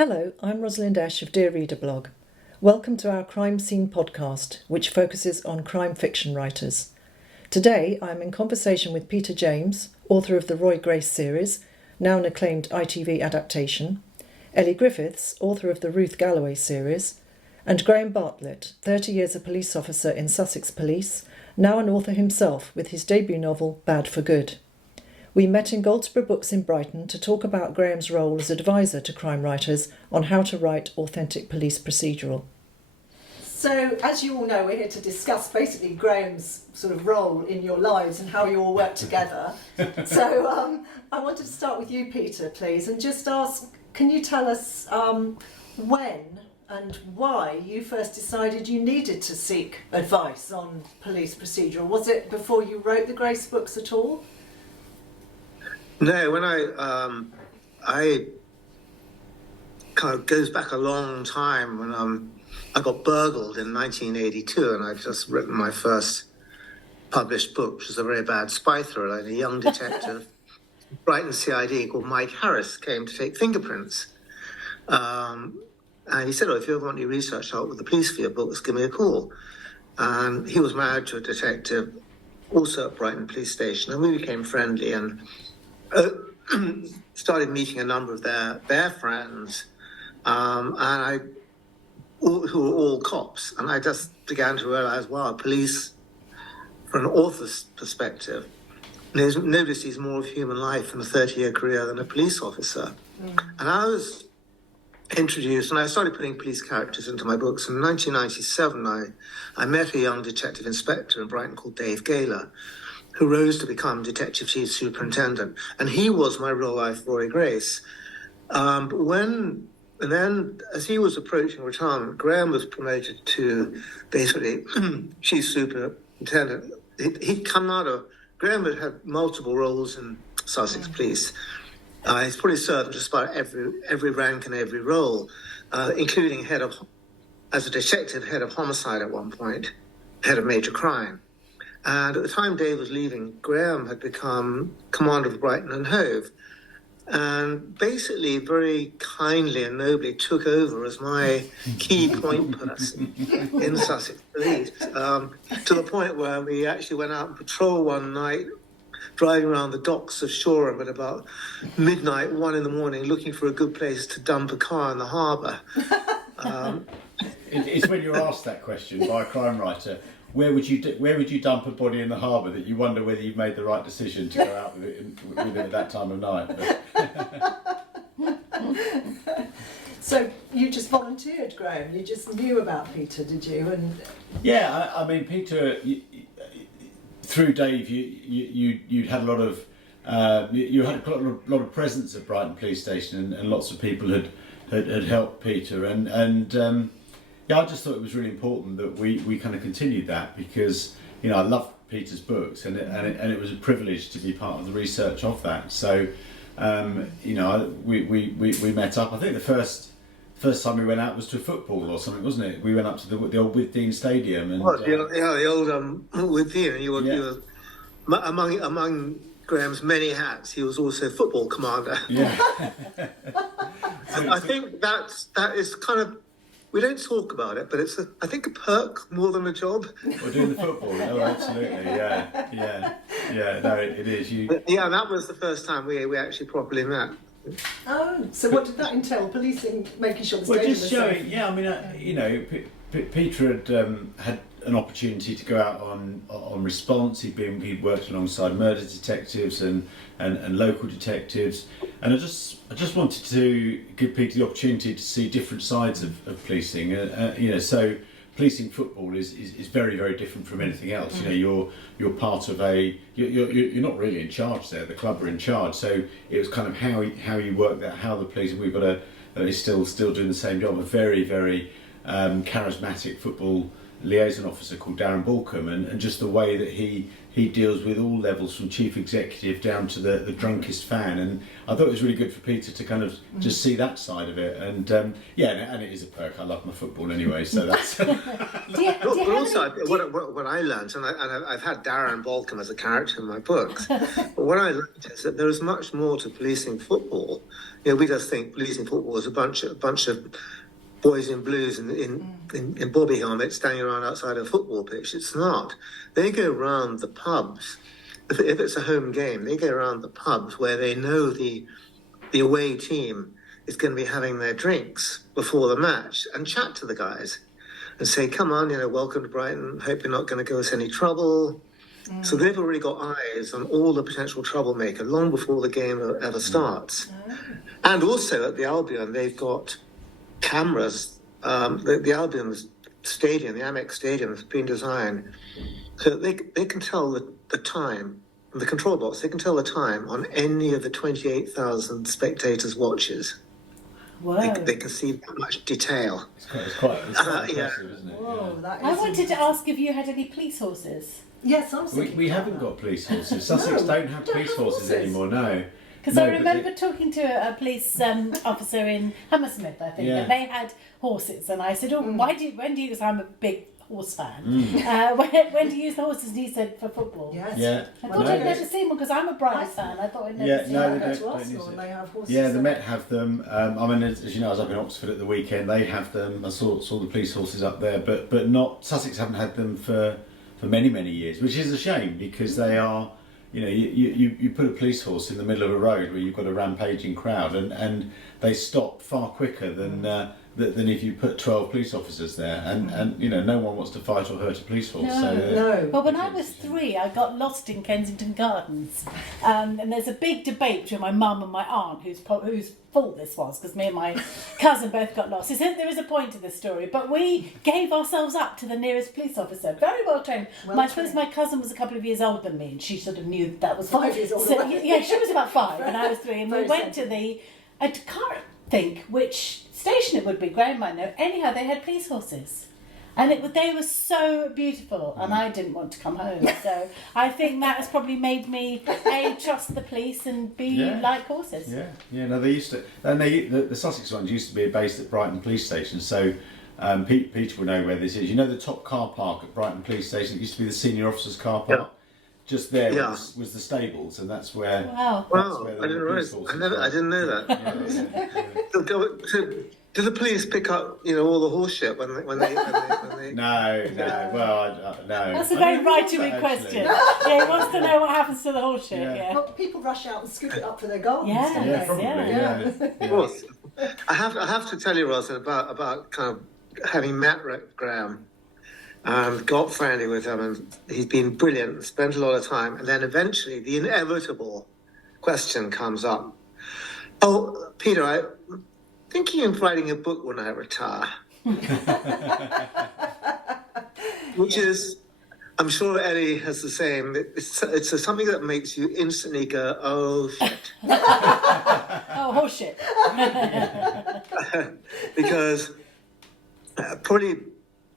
Hello, I'm Rosalind Esche of dearreader.blog. Welcome to our Crime Scene podcast, which focuses on crime fiction writers. Today I'm in conversation with Peter James, author of the Roy Grace series, now an acclaimed ITV adaptation, Elly Griffiths, author of the Ruth Galloway series, and Graham Bartlett, 30 years a police officer in Sussex Police, now an author himself with his debut novel Bad for Good. We met in Goldsboro Books in Brighton to talk about Graham's role as advisor to crime writers on how to write authentic police procedural. So, as you all know, we're here to discuss basically Graham's sort of role in your lives and how you all work together. So, I wanted to start with you, Peter, please, and just ask, can you tell us when and why you first decided you needed to seek advice on police procedural? Was it before you wrote the Grace books at all? No, when I kind of goes back a long time when I got burgled in 1982, and I'd just written my first published book, which was a very bad spy thriller, and a young detective, Brighton CID, called Mike Harris, came to take fingerprints. And he said, if you ever want any research help with the police for your books, give me a call. And he was married to a detective also at Brighton Police Station, and we became friendly and started meeting a number of their friends, and who were all cops. And I just began to realize, wow, police, from an author's perspective, nobody sees more of human life in a 30-year career than a police officer. And I was introduced, and I started putting police characters into my books. In 1997, I met a young detective inspector in Brighton called Dave Gaylor, who rose to become Detective Chief Superintendent. And he was my real-life Roy Grace. And then, as he was approaching retirement, Graham was promoted to basically Chief Superintendent. Graham had had multiple roles in Sussex Police. He's probably served just about every rank and every role, including as a detective, head of homicide at one point, head of major crime. And at the time Dave was leaving, Graham had become commander of Brighton and Hove, and basically very kindly and nobly took over as my key point person in Sussex Police, to the point where we actually went out and patrol one night, driving around the docks of Shoreham at about midnight, 1 a.m, looking for a good place to dump a car in the harbour. It's when you're asked that question by a crime writer, where would you dump a body in the harbour, that you wonder whether you've made the right decision to go out with it at that time of night. So you just volunteered, Graham? You just knew about Peter, did you? Yeah, I mean, Peter, through Dave, you had a lot of you had a lot of presence at Brighton Police Station, and lots of people had helped Peter, and I just thought it was really important that we kind of continued that, because I love Peter's books, and it was a privilege to be part of the research of that. So we met up. I think the first time we went out was to football or something, wasn't it? We went up to the old Withdean Stadium, and the old Withdean. You were among Graham's many hats. He was also football commander. Yeah. I think that is kind of. We don't talk about it, but it's I think a perk more than a job. We're doing the football. Oh, absolutely. Yeah. No, it is. Yeah, that was the first time we actually properly met. Oh, so what did that entail? Policing, making sure the stadium was safe? Just showing. Yeah, I mean, Peter had an opportunity to go out on response. He'd worked alongside murder detectives and local detectives, and I just wanted to give Peter the opportunity to see different sides of policing. So policing football is very, very different from anything else. You're part of you're not really in charge there. The club are in charge. So it was kind of how you work that, how the police. We've got is still doing the same job. A very, very charismatic football liaison officer called Darren Balcombe, and just the way that he deals with all levels from chief executive down to the drunkest fan. And I thought it was really good for Peter to kind of just see that side of it. And and it is a perk. I love my football anyway, so that's. What I learned, and I've had Darren Balcombe as a character in my books, but what I learned is that there is much more to policing football. We just think policing football is a bunch of boys in blues in bobby helmets standing around outside a football pitch. It's not. They go around the pubs. If it's a home game, they go around the pubs where they know the away team is going to be having their drinks before the match and chat to the guys and say, come on, welcome to Brighton. Hope you're not going to give us any trouble. So they've already got eyes on all the potential troublemaker long before the game ever starts. And also at the Albion, they've got cameras. The Albion's stadium, the Amex Stadium, has been designed so that they can tell the time, the control box, they can tell the time on any of the 28,000 spectators' watches. Wow. They can see that much detail. It's quite impressive, isn't it? Whoa, I wanted to ask if you had any police horses. Yes, I'm thinking we haven't got police horses. Sussex don't have police horses anymore, no. Because I remember talking to a police officer in Hammersmith, I think, and they had horses. And I said, when do you, because I'm a big horse fan, when do you use the horses? And he said, for football. Yes. Yeah. I thought I'd never seen one because I'm a Brighton fan. I thought I'd never seen one. They don't use it. They have horses. Yeah, the Met have them. As you know, I was up in Oxford at the weekend. They have them. I saw the police horses up there, but not Sussex haven't had them for many years, which is a shame because they are. You put a police horse in the middle of a road where you've got a rampaging crowd, and they stop far quicker than if you put 12 police officers there, and no one wants to fight or hurt a police force. No. Well, when I was 3, I got lost in Kensington Gardens, and there's a big debate between my mum and my aunt whose fault this was, because me and my cousin both got lost. There is a point to this story, but we gave ourselves up to the nearest police officer, very well trained. My cousin was a couple of years older than me, and she sort of knew that was 5 years older. So, yeah, she was about 5, and I was 3, and we went to I can't think which station it would be, Graham might know. Anyhow, they had police horses. And they were so beautiful, and I didn't want to come home. So I think that has probably made me A, trust the police, and B, like horses. Yeah. No, they used to, and the Sussex ones used to be based at Brighton Police Station. So Peter will know where this is. You know the top car park at Brighton Police Station. It used to be the senior officers' car park. Yeah. Just there was the stables, and that's where. Wow! I didn't realise. I didn't know that. Do the police pick up, all the horse shit when they? No. Well, no. That's a very right-to-me question. Yeah, he wants to know what happens to the horse shit. Yeah. Well, people rush out and scoop it up for their gardens. Yeah, probably. Yeah. Of course. I have to tell you, Rosalind, about kind of having met Graham and got friendly with him, and he's been brilliant. Spent a lot of time, and then eventually the inevitable question comes up. Oh, Peter, I'm thinking of writing a book when I retire. Which is, I'm sure Elly has the same. It's something that makes you instantly go, oh, shit. Oh, horse shit. Because probably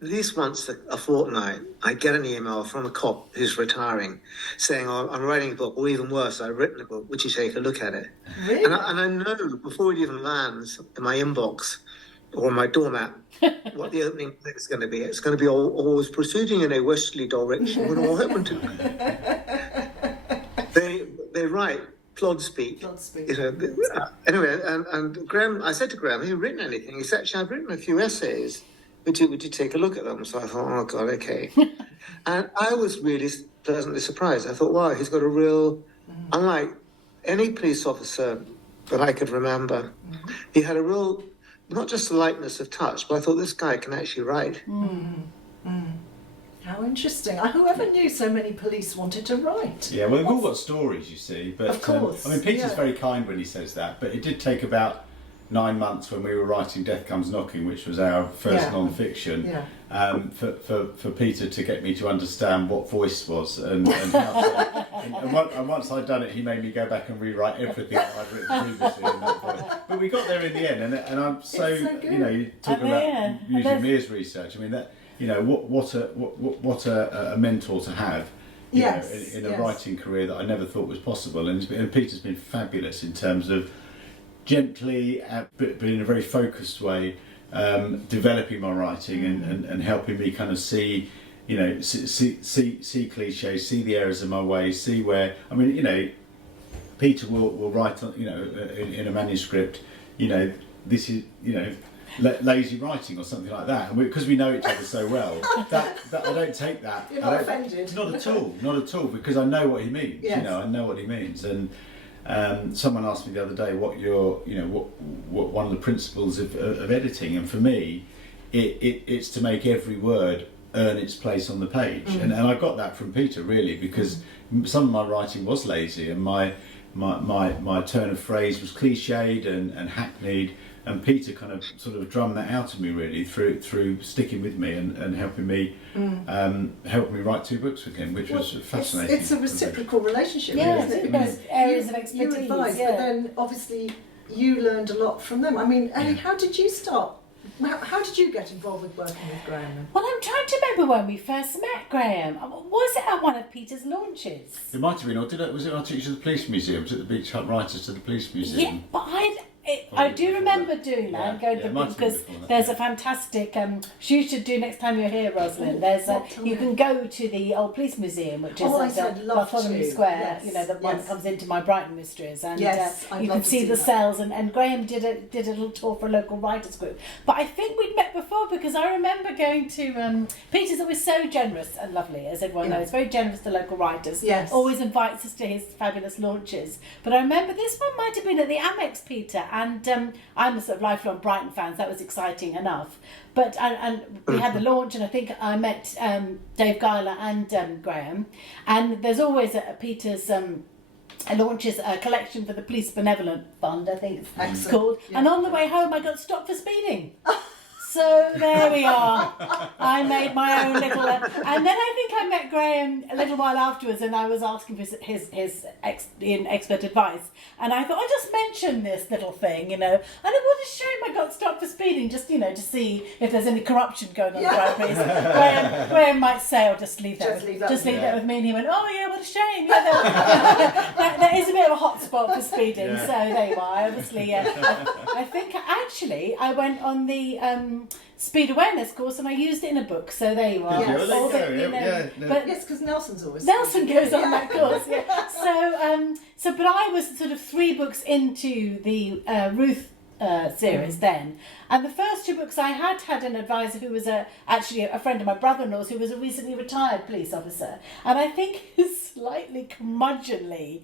at least once a fortnight, I get an email from a cop who's retiring saying, oh, I'm writing a book, or even worse, I've written a book, would you take a look at it? Really? And I know before it even lands in my inbox or on my doormat what the opening is going to be. It's going to be always proceeding in a westerly direction. What happened to They write plod speak. Anyway, and Graham, I said to Graham, have you written anything? He said, actually, I've written a few essays. Would you take a look at them? So I thought, oh, God, okay. And I was really pleasantly surprised. I thought, wow, he's got a real, unlike any police officer that I could remember, he had a real, not just a lightness of touch, but I thought this guy can actually write. How interesting. Whoever knew so many police wanted to write. Yeah, well, they've all got stories, you see. But, of course. Peter's very kind when he says that, but it did take about 9 months when we were writing Death Comes Knocking, which was our first non-fiction, for Peter to get me to understand what voice was and how to, and once I'd done it, he made me go back and rewrite everything that I'd written previously in that voice. But we got there in the end, and I'm so, good. you're talking about using me as research. I mean, what a mentor to have. Yes, In a writing career that I never thought was possible, and Peter's been fabulous in terms of gently, but in a very focused way, developing my writing and helping me kind of see cliches, see the errors of my way, see where Peter will write in a manuscript, this is lazy writing or something like that, and because we know each other so well, that I don't take that. You're not offended. Not at all, because I know what he means. Yes. I know what he means, and someone asked me the other day what one of the principles of editing, and for me, it's to make every word earn its place on the page, and I got that from Peter really, because some of my writing was lazy, and my turn of phrase was cliched and hackneyed. And Peter kind of sort of drummed that out of me really through sticking with me and helping me write 2 books with him, which was fascinating. It's a reciprocal relationship, Yeah, isn't it? there's areas of expertise. You advised, but then obviously you learned a lot from them. I mean, Elly, how did you start? How did you get involved with working with Graham? Well, I'm trying to remember when we first met Graham. Was it at one of Peter's launches? It might have been, or was it when I took you to the police museum, took the Beach Hut writers to the police museum? Yeah, but I do remember doing that, Yeah, and going yeah, to because there's a fantastic. You should do next time you're here, Rosalind. There's you can go to the old police museum, which is at Bartholomew Square. Yes, The one that comes into my Brighton mysteries, and Yes, I'd you love can to see see the that. cells. And Graham did a little tour for a local writers group. But I think we'd met before, because I remember going to. Peter's always so generous and lovely, as everyone knows, very generous to local writers. Yes. Always invites us to his fabulous launches. But I remember this one might have been at the Amex, Peter, and I'm a sort of lifelong Brighton fan, so that was exciting enough. But and we had the launch, and I think I met Dave Geiler and Graham. And there's always at Peter's launches a collection for the Police Benevolent Fund, I think it's called. Yeah. And on the way home, I got stopped for speeding. So there we are. I made my own little, and then I think I met Graham a little while afterwards, and I was asking for his expert advice, and I thought I just mentioned this little thing, and it what a shame I got stopped for speeding, just to see if there's any corruption going on the Grand Prix. Graham might say, "Oh, just leave that with me," and he went, "Oh yeah, what a shame." That is a bit of a hot spot for speeding. Yeah. So there you are. Obviously, I think actually I went on the speed awareness course, and I used it in a book, so there you are. Yes. Yeah, well, there you go, But Yes, because Nelson's always Nelson goes on that course, yeah. So but I was sort of 3 books into the Ruth series then, and the first 2 books I had an advisor who was actually a friend of my brother-in-law's, who was a recently retired police officer, and I think slightly curmudgeonly,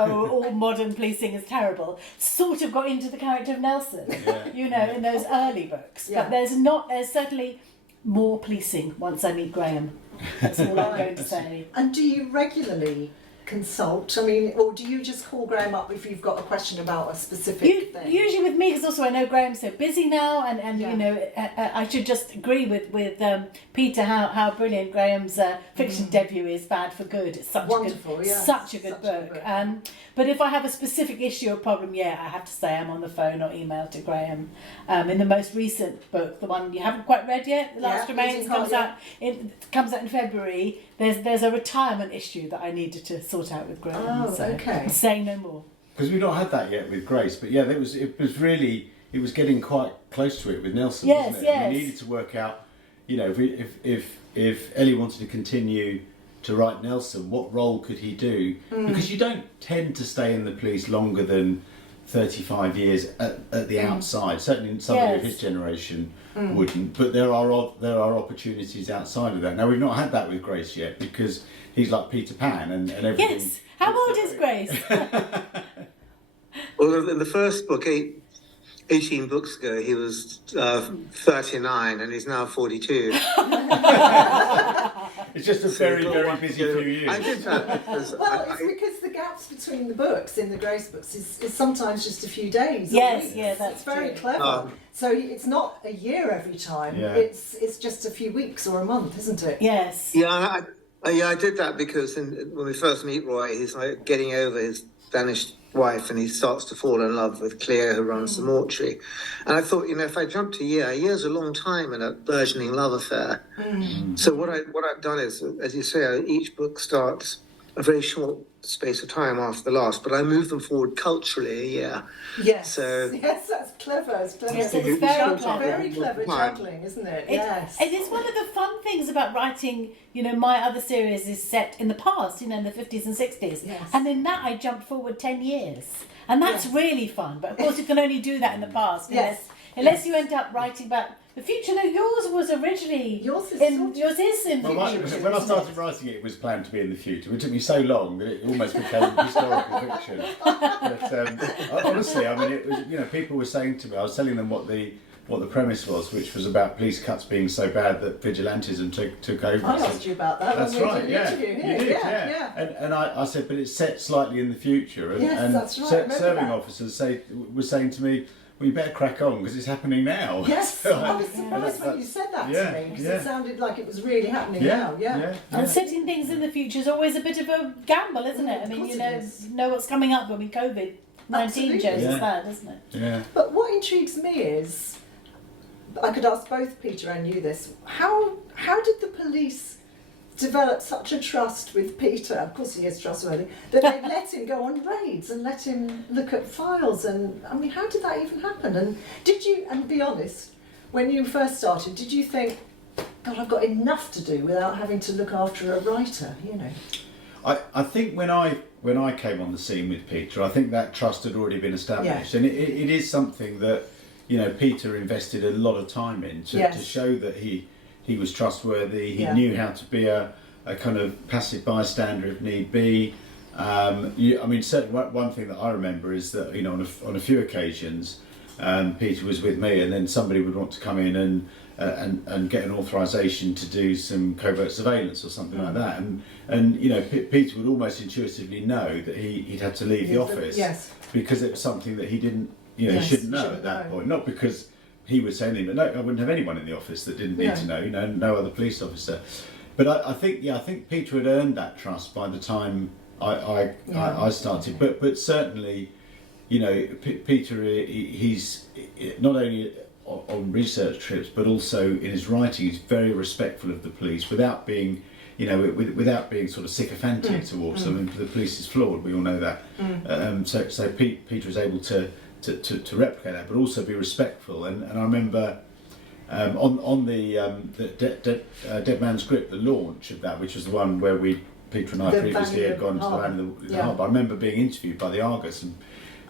all modern policing is terrible, sort of got into the character of Nelson, in those early books. Yeah. But there's certainly more policing once I meet Graham. That's all I'm going to say. And do you regularly consult? I mean, or do you just call Graham up if you've got a question about a specific thing? Usually with me, because also I know Graham's so busy now, and I should just agree with Peter how brilliant Graham's fiction debut is, Bad for Good. It's such Wonderful, such a good book. But if I have a specific issue or problem, I have to say I'm on the phone or email to Graham. In the most recent book, the one you haven't quite read yet, The Last Remains, comes out in February. There's a retirement issue that I needed to sort out with Graham. Oh, okay. Say no more. Because we've not had that yet with Grace, but it was getting quite close to it with Nelson, Yes, wasn't it? yes. We needed to work out, if Elly wanted to continue to write Nelson, what role could he do? Because you don't tend to stay in the police longer than 35 years at the outside. Certainly somebody of his generation wouldn't, but there are opportunities outside of that. Now, we've not had that with Grace yet, because he's like Peter Pan and everything. Yes. How old is Grace? Well, in the first book, 18 books ago, he was 39, and he's now 42. It's just a very, very busy few years. I did that because It's because the gaps between the books in the Grace books is sometimes just a few days. Yes, or weeks. yeah, that's it's very true. clever. So it's not a year every time. Yeah. It's just a few weeks or a month, isn't it? Yes. I did that because when we first meet Roy, he's like getting over his vanished wife, and he starts to fall in love with Claire, who runs the mortuary. And I thought, if I jumped a year's a long time in a burgeoning love affair. So what I've done is, as you say, each book starts a very short space of time after the last, but I move them forward culturally a year. Yes. So yes, that's clever. It's clever. Yes, it's very clever. Very clever juggling, isn't it? Yes. It is one of the fun things about writing. My other series is set in the past, in the 50s and 60s. Yes. And in that I jumped forward 10 years. And that's really fun. But of course you can only do that in the past. Yes. Unless you end up writing about the future. No, yours was originally... Yours is in the future. When I started writing it, it was planned to be in the future. It took me so long that it almost became historical fiction. But honestly, it was, people were saying to me, I was telling them what the premise was, which was about police cuts being so bad that vigilantism took over. I asked you about that. That's right, yeah. You did, yeah. And I said, but it's set slightly in the future. And, yes, and that's right. Serving officers were saying to me, well, you better crack on because it's happening now. Yes, I was surprised when you said that to me because it sounded like it was really happening now. Yeah. And setting things in the future is always a bit of a gamble, isn't it? You know what's coming up. COVID-19 shows us that, doesn't it? Yeah. But what intrigues me is, I could ask both Peter and you this: how did the police develop such a trust with Peter? Of course, he is trustworthy. That they let him go on raids and let him look at files. And how did that even happen? And did you? And be honest, when you first started, did you think, God, I've got enough to do without having to look after a writer? I think when I came on the scene with Peter, I think that trust had already been established, and it is something that Peter invested a lot of time in to show that he was trustworthy. He knew how to be a kind of passive bystander if need be. Certainly one thing that I remember is that on a few occasions, Peter was with me, and then somebody would want to come in and get an authorisation to do some covert surveillance or something like that, and Peter would almost intuitively know that he'd have to leave the office because it was something that he didn't he shouldn't know at that point, not because he would say anything, but no, I wouldn't have anyone in the office that didn't need to know, no other police officer. But I think Peter had earned that trust by the time I started. But certainly, Peter, he's not only on research trips, but also in his writing, he's very respectful of the police without being, without being sort of sycophantic towards them. And the police is flawed, we all know that. So Peter is able to replicate that, but also be respectful. And I remember on the Dead Man's Grip, the launch of that, which was the one where Peter and I previously had gone to the Land of the Harbour. I remember being interviewed by the Argus and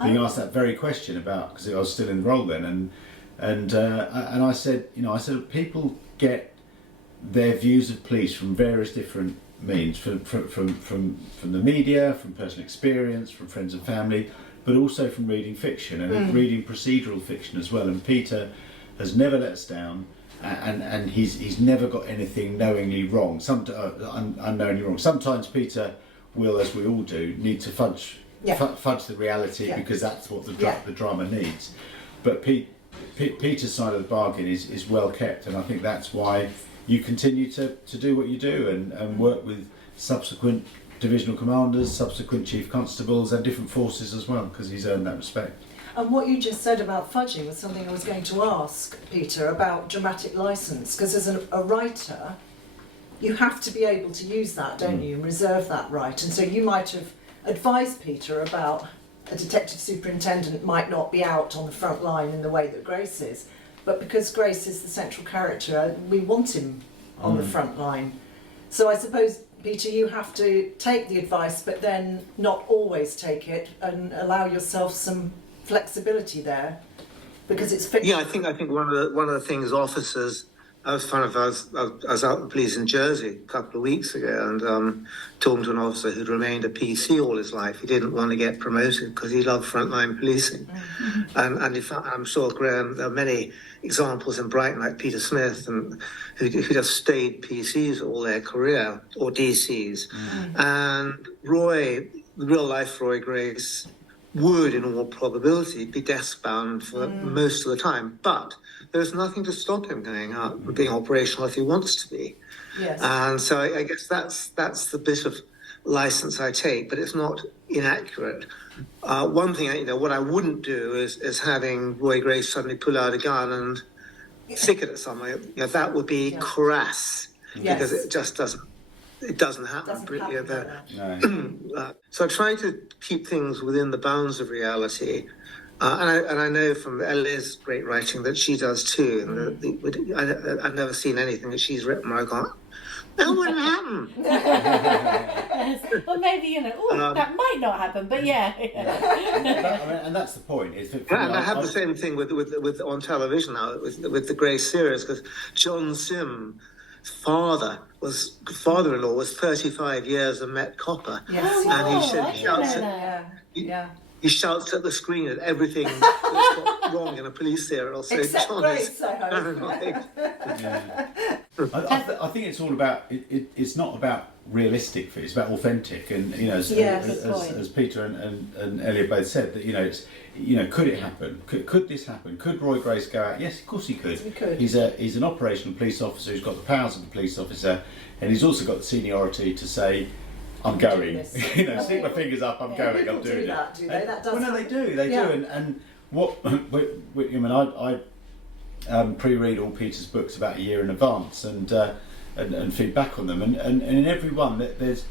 being asked that very question about, because I was still in the role then, and I said, people get their views of police from various different means, from the media, from personal experience, from friends and family, but also from reading fiction and reading procedural fiction as well. And Peter has never let us down, and he's never got anything knowingly wrong, unknowingly wrong. Sometimes Peter will, as we all do, need to fudge the reality because that's what the drama needs. But Peter's side of the bargain is well kept, and I think that's why you continue to do what you do and work with subsequent divisional commanders, subsequent chief constables and different forces as well, because he's earned that respect. And what you just said about fudging was something I was going to ask Peter about dramatic licence, because as a writer you have to be able to use that, don't you, and reserve that right. And so you might have advised Peter about a detective superintendent might not be out on the front line in the way that Grace is, but because Grace is the central character, we want him on the front line. So I suppose, Peter, you have to take the advice, but then not always take it, and allow yourself some flexibility there, because it's fiction. Yeah, I think one of the things officers. I was out with the police in Jersey a couple of weeks ago, and talking to an officer who'd remained a PC all his life. He didn't want to get promoted because he loved frontline policing. And in fact, I'm sure, Graham, there are many examples in Brighton, like Peter Smith, and who just stayed PCs all their career, or DCs. And Roy, the real life Roy Grace, would, in all probability, be desk-bound for most of the time. But there's nothing to stop him going out and being operational if he wants to be. Yes. And so I guess that's the bit of license I take, but it's not inaccurate. One thing, what I wouldn't do is having Roy Grace suddenly pull out a gun and stick it at someone. That would be crass, because it just doesn't. It doesn't happen. So I try to keep things within the bounds of reality. And I know from Elly's great writing that she does too. I've never seen anything that she's written where I go, that wouldn't happen. Yes. Well, maybe, that might not happen, but yeah. And that's the point. And I have the same thing with on television now, with the Grace series, because John Sim's father-in-law was 35 years a Met copper. Yes. He shouts at the screen at everything that's got wrong in a police serial. So Except John Grace, is I hope. I think it's all about. It's not about realistic. It's about authentic. And as Peter and Elly both said, that it's could it happen? Could this happen? Could Roy Grace go out? Yes, of course he could. He could. He's an operational police officer who's got the powers of a police officer, and he's also got the seniority to say, I'm going. Stick my fingers up. I'm going. I'm doing that, it. do they? That does. Well, no, they do. They do. And what I pre-read all Peter's books about a year in advance and feed back on them. And in every one, there's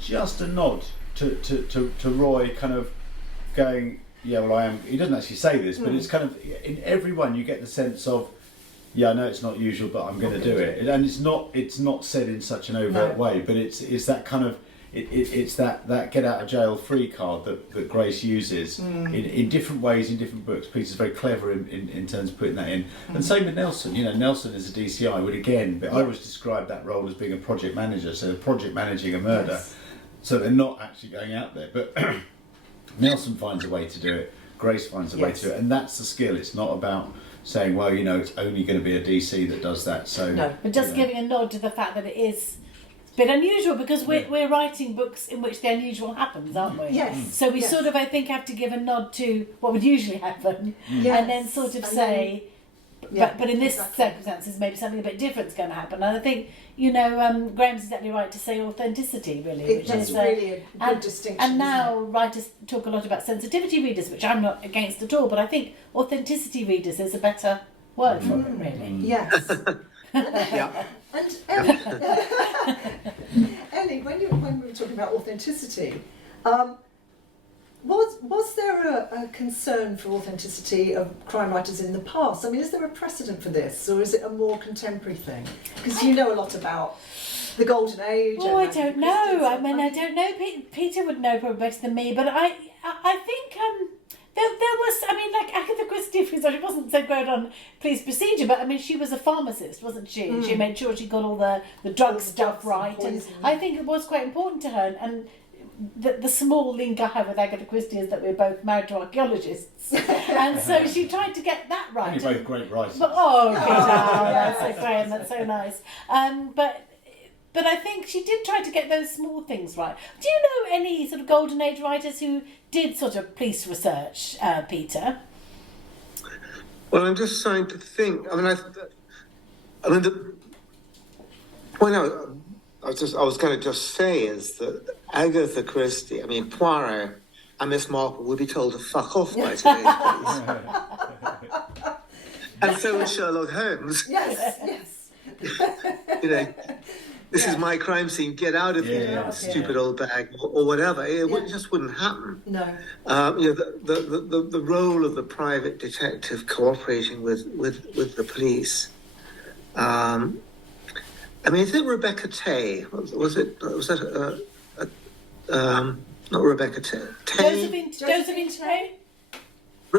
just a nod to Roy, kind of going, yeah, well, I am. He doesn't actually say this, but it's kind of in every one you get the sense of, yeah, I know it's not usual, but I'm going to do it. And it's not said in such an overt way, but it's that kind of. It's that get out of jail free card that Grace uses in different ways in different books. Peter's very clever in terms of putting that in. And same with Nelson. Nelson as a DCI would I always describe that role as being a project manager, so project managing a murder. Yes. So they're not actually going out there, but Nelson finds a way to do it. Grace finds a way to do it, and that's the skill. It's not about saying, well, it's only going to be a DC that does that. So no, but just giving a nod to the fact that it is bit unusual, because we're writing books in which the unusual happens, aren't we? Yes. So we sort of, I think, have to give a nod to what would usually happen, and then sort of say, but in this circumstances, maybe something a bit different is going to happen. And I think, Graham's exactly right to say authenticity, really. That's really a good distinction. And now writers talk a lot about sensitivity readers, which I'm not against at all, but I think authenticity readers is a better word for it, really. Yes. Yeah. And Elly, when we were talking about authenticity, was there a concern for authenticity of crime writers in the past? I mean, is there a precedent for this, or is it a more contemporary thing? Because you know a lot about the golden age. Oh, I don't know. I don't know. Peter would know probably better than me, but I think. There was, like Agatha Christie, for example, she wasn't so great on police procedure, but she was a pharmacist, wasn't she? And she made sure she got all the drug stuff right, and I think it was quite important to her. And the small link I have with Agatha Christie is that we're both married to archaeologists, and so she tried to get that right. You're both great writers. But, that's so great, and that's so nice. But I think she did try to get those small things right. Do you know any sort of golden age writers who did sort of police research, Peter? Well, I'm just trying to think. The point I was going to just say is that Agatha Christie, Poirot and Miss Marple would be told to fuck off by today's police. And so would Sherlock Holmes. Yes. This is my crime scene. Get out of here, stupid old bag, or whatever. It just wouldn't happen. No. The role of the private detective cooperating with the police. I think Rebecca Tay was that not Rebecca Tay? Josephine Tay.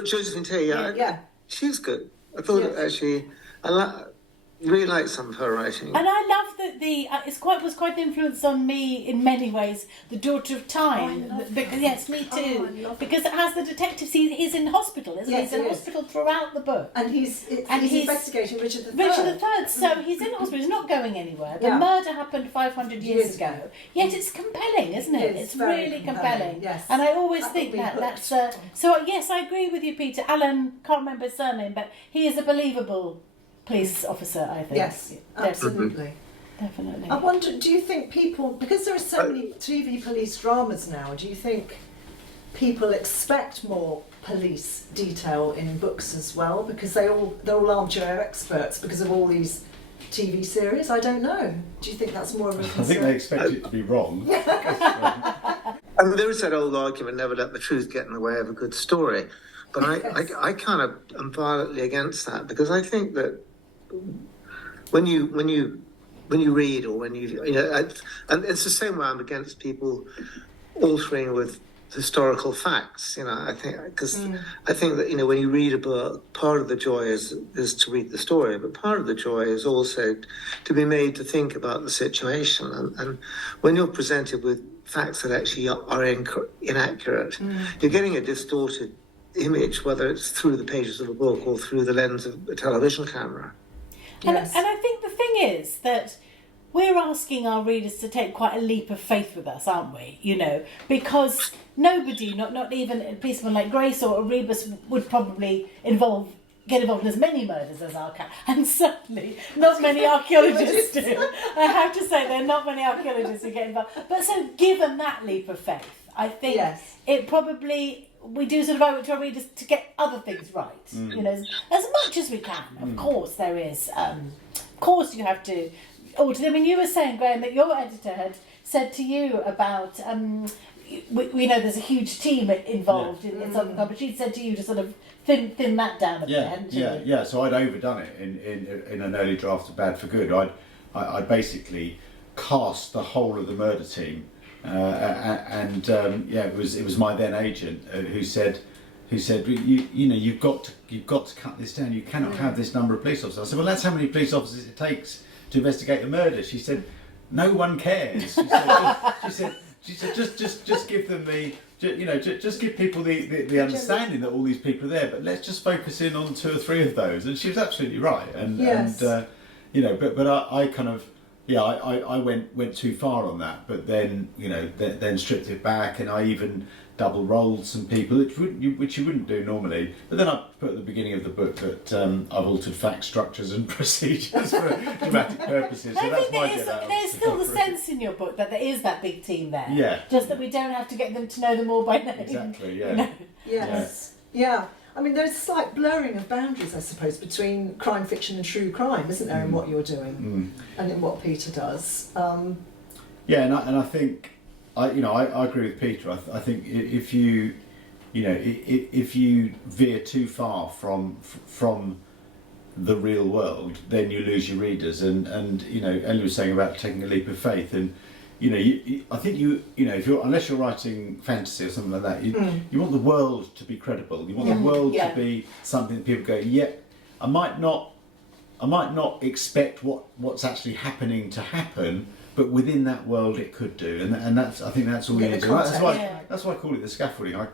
Josephine Tay. Yeah. She's good. I thought actually. Really like some of her writing, and I love that it was quite an influence on me in many ways. The Daughter of Time, yes, me too, because it has the detective. He's in hospital, isn't he? He's in hospital throughout the book, and he's investigating Richard III. Richard III. So he's in hospital. He's not going anywhere. The murder happened 500 years ago. Yet it's compelling, isn't it? It's really compelling. Yes. And I always think that's. So yes, I agree with you, Peter. Alan, can't remember his surname, but he is a believable police officer, I think. Yes, absolutely. definitely. I wonder, do you think people, because there are so many TV police dramas now, do you think people expect more police detail in books as well, because they're all armchair experts because of all these TV series? I don't know. Do you think that's more of a concern? I think they expect it to be wrong. I mean, there is that old argument, never let the truth get in the way of a good story. But I kind of am violently against that, because I think that when you read, or when and it's the same way I'm against people altering with historical facts. I think I think that when you read a book, part of the joy is to read the story, but part of the joy is also to be made to think about the situation. And when you're presented with facts that actually are inaccurate, you're getting a distorted image, whether it's through the pages of a book or through the lens of a television camera. Yes. And I think the thing is that we're asking our readers to take quite a leap of faith with us, aren't we? Because nobody, not even a policeman like Grace or a Rebus, would probably get involved in as many murders as our cat, and certainly not many archaeologists do. I have to say, there are not many archaeologists who get involved. But so, given that leap of faith, I think it probably, we do sort of owe it to our readers to get other things right, as much as we can. Of course, there is. Of course, you have to alter them. I mean, you were saying, Graham, that your editor had said to you about. We know there's a huge team involved in something, but she'd said to you to sort of thin that down a bit, hadn't she? Yeah. So I'd overdone it in an early draft of Bad for Good. I basically cast the whole of the murder team, it was my then agent who said you've got to cut this down. You cannot have this number of police officers. I said, well, that's how many police officers it takes to investigate a murder. She said, no one cares. She said, just give them just give people the understanding that all these people are there, but let's just focus in on 2 or 3 of those. And she was absolutely right. But I kind of, I went too far on that. But then, then stripped it back, and I even double rolled some people, which you wouldn't do normally. But then I put at the beginning of the book that I've altered fact structures and procedures for dramatic purposes. So I think there's still the sense in your book that there is that big team there. Yeah. Just that we don't have to get them to know them all by name. Exactly. Yeah. Yes. Yeah. I mean, there's a slight blurring of boundaries, I suppose, between crime fiction and true crime, isn't there, in what you're doing and in what Peter does. And I think. I agree with Peter. I think if you veer too far from the real world, then you lose your readers. And Elly was saying about taking a leap of faith, and I think if you're, unless you're writing fantasy or something like that, you want the world to be credible. You want the world to be something that people go, I might not expect what's actually happening to happen, but within that world it could do, and that's, I think that's all you need to do. That's why I call it the scaffolding. I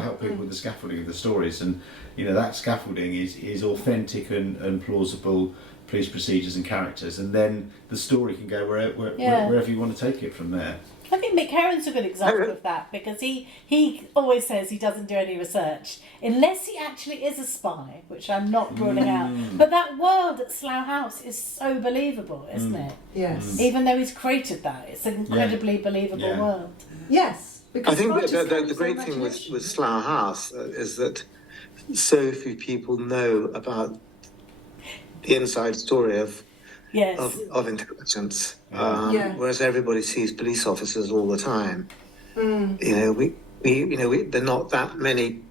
help people with the scaffolding of the stories, and that scaffolding is authentic and plausible police procedures and characters, and then the story can go wherever you want to take it from there. I think Mick Herron's a good example of that, because he always says he doesn't do any research unless he actually is a spy, which I'm not ruling out. But that world at Slough House is so believable, isn't it? Yes. Even though he's created that, it's an incredibly believable world. Yes. I think the great thing with Slough House is that so few people know about the inside story of intelligence, whereas everybody sees police officers all the time. There are not that many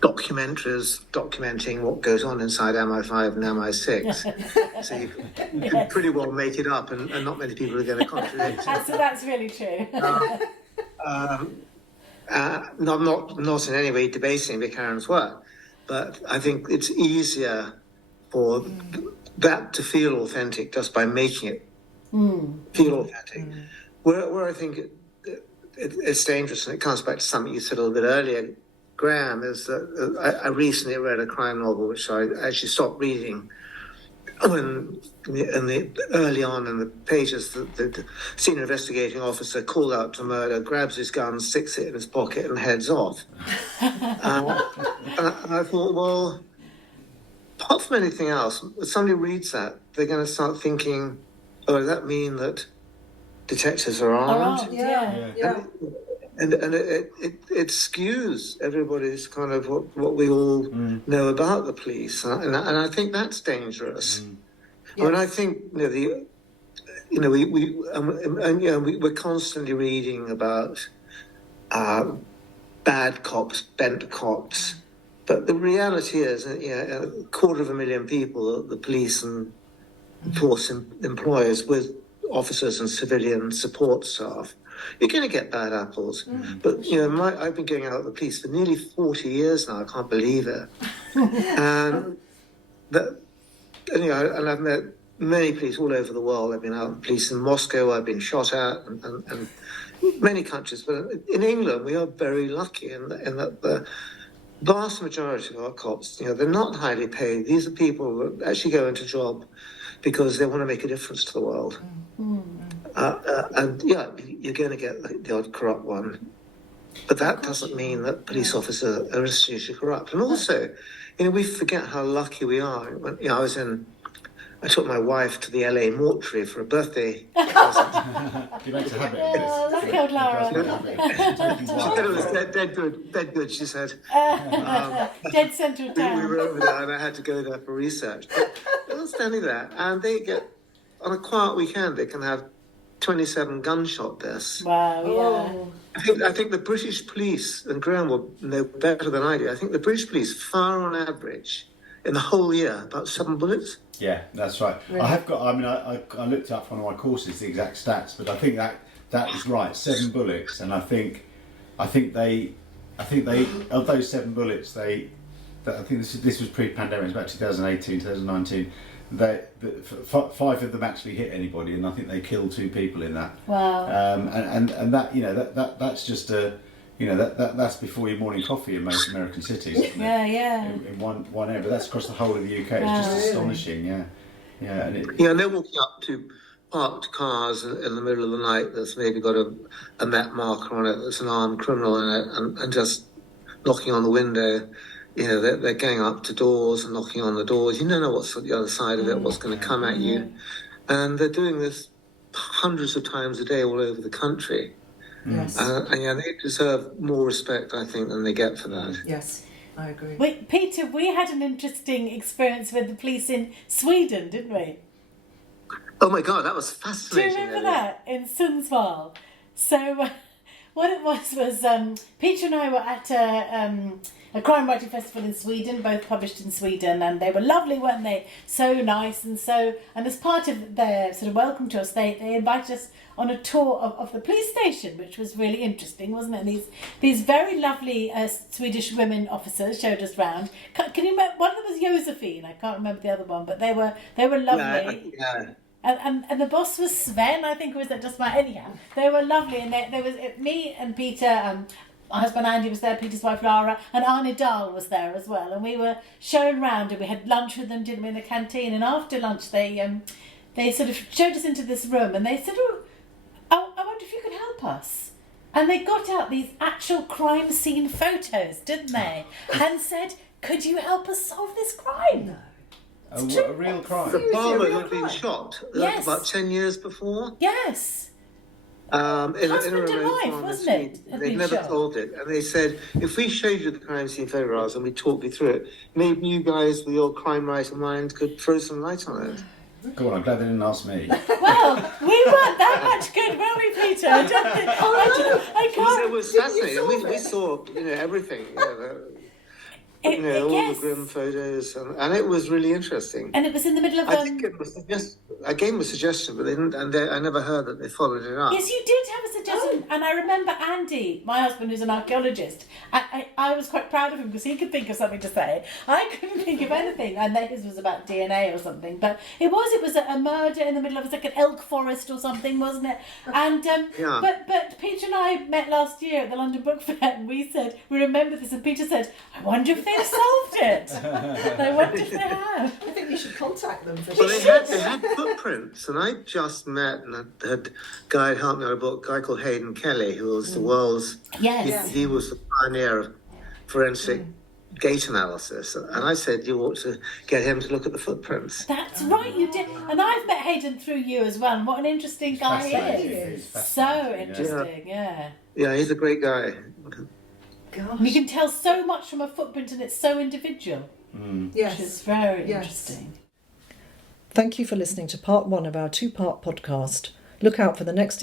documentaries documenting what goes on inside MI5 and MI6, so you can pretty well make it up, and not many people are going to contradict. That's really true. Not in any way debasing Mick Herron's work, but I think it's easier for that to feel authentic just by making it feel authentic. Where I think it's dangerous, and it comes back to something you said a little bit earlier, Graham, is that I recently read a crime novel which I actually stopped reading when early on in the pages the senior investigating officer called out to murder, grabs his gun, sticks it in his pocket and heads off. And I thought, apart from anything else, if somebody reads that, they're going to start thinking, oh, does that mean that detectives are armed? Yeah. And it skews everybody's kind of what we all know about the police, and I think that's dangerous. Yes. I mean, I think we're constantly reading about bad cops, bent cops, but the reality is, 250,000 people, the police and force employers with officers and civilian support staff. You're going to get bad apples, but I've been going out with the police for nearly 40 years now. I can't believe it, and I've met many police all over the world. I've been out with police in Moscow. I've been shot at, and many countries. But in England, we are very lucky in that the vast majority of our cops, they're not highly paid. These are people who actually go into a job because they want to make a difference to the world. And you're going to get the odd corrupt one, but that doesn't mean that police officers are institutionally corrupt. And also, we forget how lucky we are. When, I took my wife to the LA mortuary for a birthday present. You meant to have it. Oh, lucky old Lara. She said it was dead good, she said. Dead centre of town. We were over there and I had to go there for research. But understanding that, and they get, on a quiet weekend, they can have 27 gunshot deaths. Wow, yeah. I think the British police, and Graham will know better than I do, I think the British police fire on average in the whole year about 7 bullets. Yeah, that's right. Really? I have got. I mean, I looked up one of my courses the exact stats, but I think that is right. 7 bullets, and I think they of those 7 bullets, I think this was pre-pandemic. It's about 2018, 2019. 5 of them actually hit anybody, and I think they killed 2 people in that. Wow. And that that's just a. That's before your morning coffee in most American cities. Isn't it? Yeah. In one area, but that's across the whole of the UK. It's just astonishing. Yeah. And they're walking up to parked cars in the middle of the night that's maybe got a map marker on it that's an armed criminal in it, and just knocking on the window. They're going up to doors and knocking on the doors. You don't know what's on the other side of it, what's going to come at you, and they're doing this hundreds of times a day all over the country. Yes. And they deserve more respect, I think, than they get for that. Yes, I agree. Wait, Peter, we had an interesting experience with the police in Sweden, didn't we? Oh my God, that was fascinating. Do you remember that in Sundsvall? So what it was Peter and I were at a crime writing festival in Sweden, both published in Sweden, and they were lovely, weren't they? So nice, and as part of their sort of welcome to us, they invited us on a tour of the police station, which was really interesting, wasn't it? And these very lovely Swedish women officers showed us round. Can you remember? One of them was Josephine. I can't remember the other one, but they were lovely. Yeah. And the boss was Sven, I think, was that just my anyhow. They were lovely, and there was me and Peter. My husband Andy was there, Peter's wife Lara, and Arne Dahl was there as well. And we were shown round, and we had lunch with them, didn't we, in the canteen. And after lunch, they sort of showed us into this room, and they said, I wonder if you could help us. And they got out these actual crime scene photos, didn't they? And said, could you help us solve this crime? No. A real crime. The farmer had been shot about 10 years before. Yes. In Husband a and remote wife, farm wasn't in it? Sweden. They'd never solved it. And they said, if we showed you the crime scene photographs and we talked you through it, maybe you guys with your crime writer mind could throw some light on it. Go on, I'm glad they didn't ask me. Well, we weren't that much good, were we, Peter? I don't think. I can't. It was fascinating. We saw, everything. All the grim photos, and it was really interesting. And it was in the middle of. I think it was I gave them a suggestion, but they didn't, and I never heard that they followed it up. Yes, you did have a suggestion, and I remember Andy, my husband, who's an archaeologist. I was quite proud of him because he could think of something to say. I couldn't think of anything, and his was about DNA or something. But it was a murder in the middle of like an elk forest or something, wasn't it? And but Peter and I met last year at the London Book Fair, and we remembered this, and Peter said, I wonder if they've solved it. I wonder if they have. I think you should contact them for sure. Well, they had footprints, and I just met and had a guy help me on a book, a guy called Hayden Kelly, who was the world's. Yes. He was the pioneer of forensic gait analysis, and I said you ought to get him to look at the footprints. That's right, you did. And I've met Hayden through you as well, and what an interesting guy he is. So interesting, yeah. Yeah, he's a great guy. Gosh. You can tell so much from a footprint, and it's so individual. Yes. Which is very Yes. interesting. Thank you for listening to part 1 of our 2-part podcast. Look out for the next